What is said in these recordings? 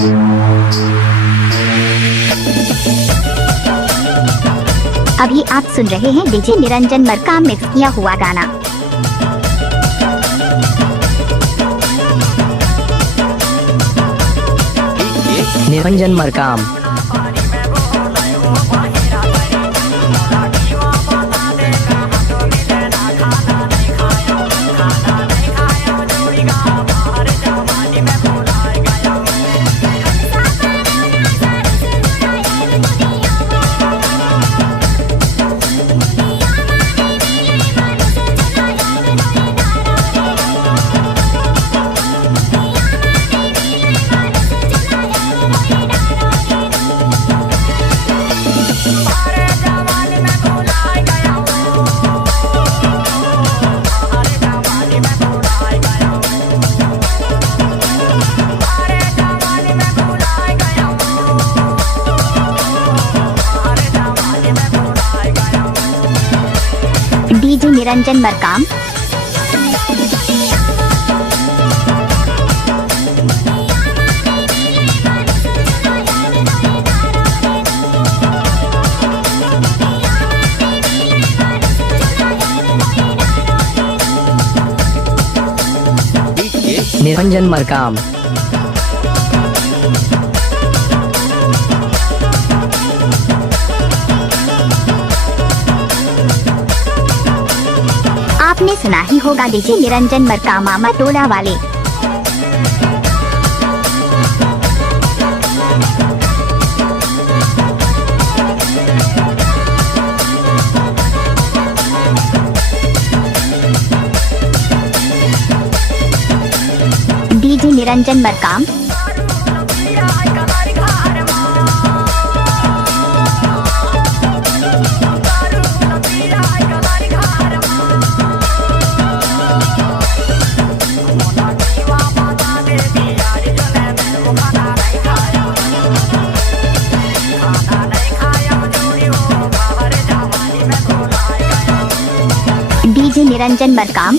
अभी आप सुन रहे हैं डीजे निरंजन मरकाम मिक्स किया हुआ गाना। निरंजन मरकाम। डीजे निरंजन मरकाम। निरंजन मरकाम। आपने सुना ही होगा डीजे निरंजन मरकाम मामा टोला वाले। डीजे निरंजन मरकाम। डीजे निरंजन मरकाम।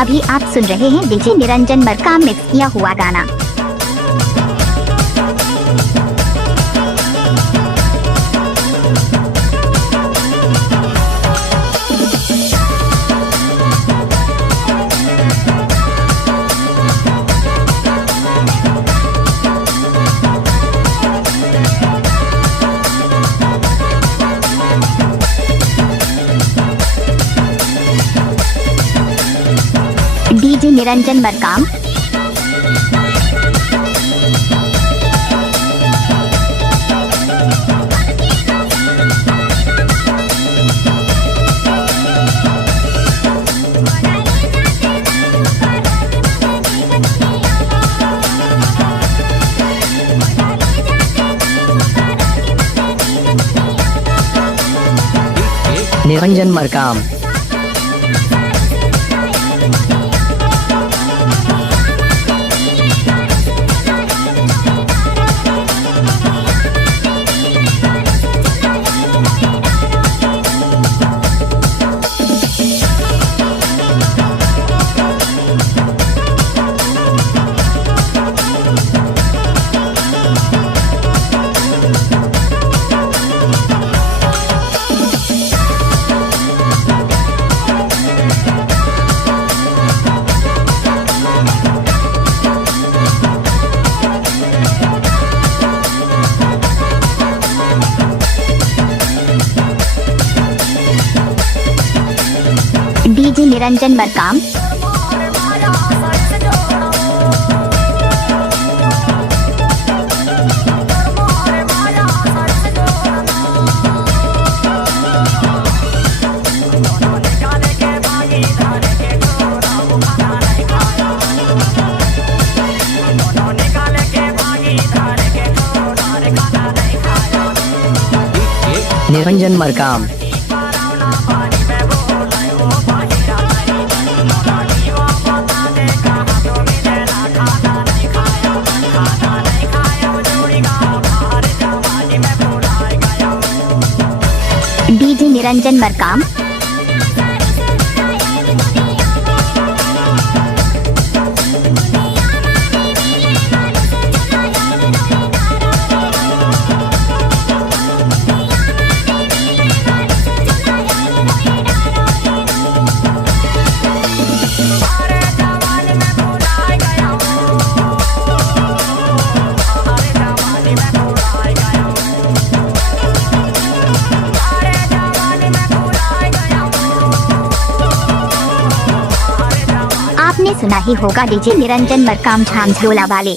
अभी आप सुन रहे हैं डीजे निरंजन मरकाम मिक्स किया हुआ गाना। डीजे निरंजन मरकाम। निरंजन मरकाम। डीजे निरंजन मरकाम। निरंजन मरकाम। निरंजन मरकाम। आपने सुना ही होगा डीजे निरंजन मरकाम झांझोला वाले।